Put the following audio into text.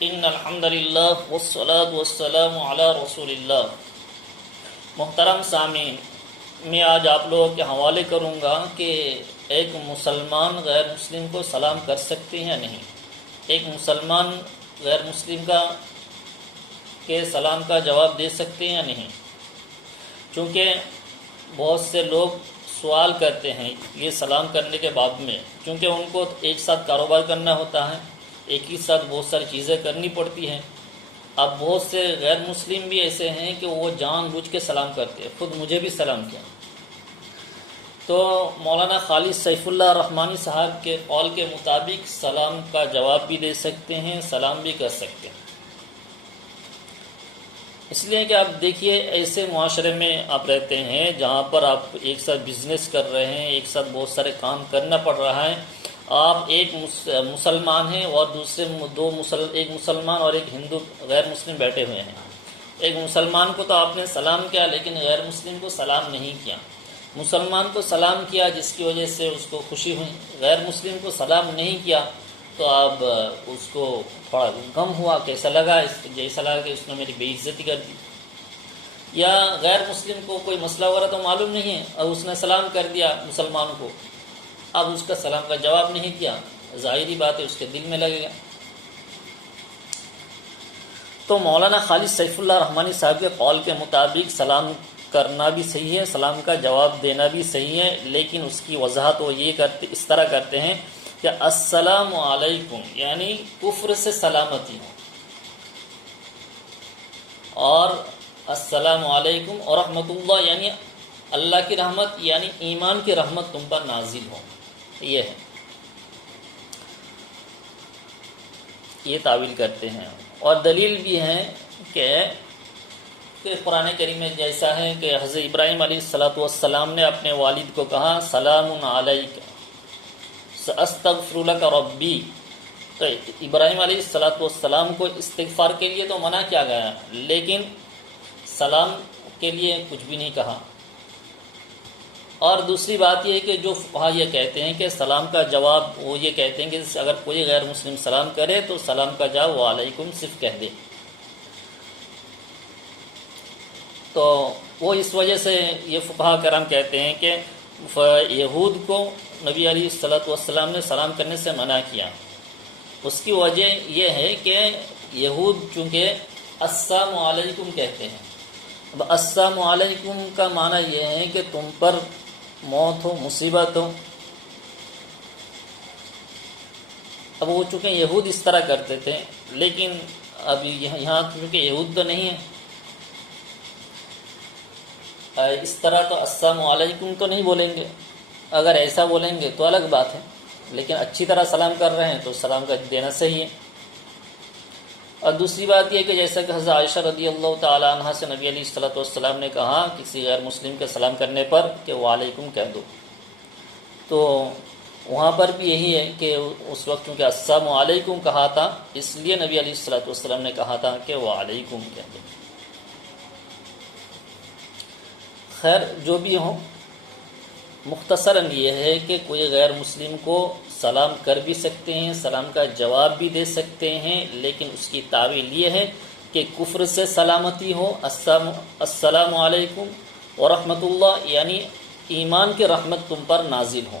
ان الحمد للہ والصلاة والسلام علی رسول اللہ۔ محترم سامعین، میں آج آپ لوگوں کے حوالے کروں گا کہ ایک مسلمان غیر مسلم کو سلام کر سکتے ہیں یا نہیں۔ ایک مسلمان غیر مسلم کے سلام کا جواب دے سکتے ہیں یا نہیں، چونکہ بہت سے لوگ سوال کرتے ہیں یہ سلام کرنے کے بعد میں، چونکہ ان کو ایک ساتھ کاروبار کرنا ہوتا ہے، ایک ہی ساتھ بہت ساری چیزیں کرنی پڑتی ہیں۔ اب بہت سے غیر مسلم بھی ایسے ہیں کہ وہ جان بوجھ کے سلام کرتے ہیں، خود مجھے بھی سلام کیا۔ تو مولانا خالد سیف اللہ رحمانی صاحب کے قول کے مطابق سلام کا جواب بھی دے سکتے ہیں، سلام بھی کر سکتے ہیں۔ اس لیے کہ آپ دیکھیے ایسے معاشرے میں آپ رہتے ہیں جہاں پر آپ ایک ساتھ بزنس کر رہے ہیں، ایک ساتھ بہت سارے کام کرنا پڑ رہا ہے۔ آپ ایک مسلمان ہیں اور ایک مسلمان اور ایک ہندو غیر مسلم بیٹھے ہوئے ہیں۔ ایک مسلمان کو تو آپ نے سلام کیا، لیکن غیر مسلم کو سلام نہیں کیا۔ مسلمان کو سلام کیا جس کی وجہ سے اس کو خوشی ہوئی، غیر مسلم کو سلام نہیں کیا تو اب اس کو تھوڑا غم ہوا، کیسا لگا، جیسا لگا کہ اس نے میری بے عزتی کر دی۔ یا غیر مسلم کو کوئی مسئلہ وغیرہ تو معلوم نہیں ہے اور اس نے سلام کر دیا مسلمان کو، اب اس کا سلام کا جواب نہیں کیا، ظاہری بات ہے اس کے دل میں لگے گا۔ تو مولانا خالد سیف اللہ رحمانی صاحب کے قول کے مطابق سلام کرنا بھی صحیح ہے، سلام کا جواب دینا بھی صحیح ہے، لیکن اس کی وضاحت وہ اس طرح کرتے ہیں کہ السلام علیکم یعنی کفر سے سلامتی ہو، اور السلام علیکم اور رحمۃ اللہ یعنی اللہ کی رحمت یعنی ایمان کی رحمت تم پر نازل ہو، یہ ہے، یہ تعویل کرتے ہیں۔ اور دلیل بھی ہے کہ قرآن کریم میں جیسا ہے کہ حضرت ابراہیم علیہ السلام نے اپنے والد کو کہا سلام علیک سأستغفر لک ربی، تو ابراہیم علیہ السلام کو استغفار کے لیے تو منع کیا گیا، لیکن سلام کے لیے کچھ بھی نہیں کہا۔ اور دوسری بات یہ ہے کہ جو فقہا یہ کہتے ہیں کہ سلام کا جواب وہ یہ کہتے ہیں کہ اگر کوئی غیر مسلم سلام کرے تو سلام کا جواب وعلیکم صرف کہہ دے، تو وہ اس وجہ سے یہ فقہا کرام کہتے ہیں کہ یہود کو نبی علیہ السلام نے سلام کرنے سے منع کیا۔ اس کی وجہ یہ ہے کہ یہود چونکہ السلام علیکم کہتے ہیں، اب السلام علیکم کا معنی یہ ہے کہ تم پر موت ہو، مصیبت ہو۔ اب وہ چونکہ یہود اس طرح کرتے تھے، لیکن اب یہاں چونکہ یہود تو نہیں ہے، اس طرح تو السلام علیکم تو نہیں بولیں گے، اگر ایسا بولیں گے تو الگ بات ہے، لیکن اچھی طرح سلام کر رہے ہیں تو سلام کا دینا صحیح ہے۔ اور دوسری بات یہ کہ جیسا کہ حضرت عائشہ رضی اللہ تعالیٰ عنہ سے نبی علیہ السلام نے کہا کسی غیر مسلم کے سلام کرنے پر کہ وعلیکم کہہ دو، تو وہاں پر بھی یہی ہے کہ اس وقت چونکہ السلام علیکم کہا تھا، اس لیے نبی علیہ السلام نے کہا تھا کہ وعلیکم کہہ دو۔ خیر جو بھی ہو، مختصراً یہ ہے کہ کوئی غیر مسلم کو سلام کر بھی سکتے ہیں، سلام کا جواب بھی دے سکتے ہیں، لیکن اس کی تعویل یہ ہے کہ کفر سے سلامتی ہو، السلام علیکم ورحمۃ اللہ یعنی ایمان کی رحمت تم پر نازل ہو۔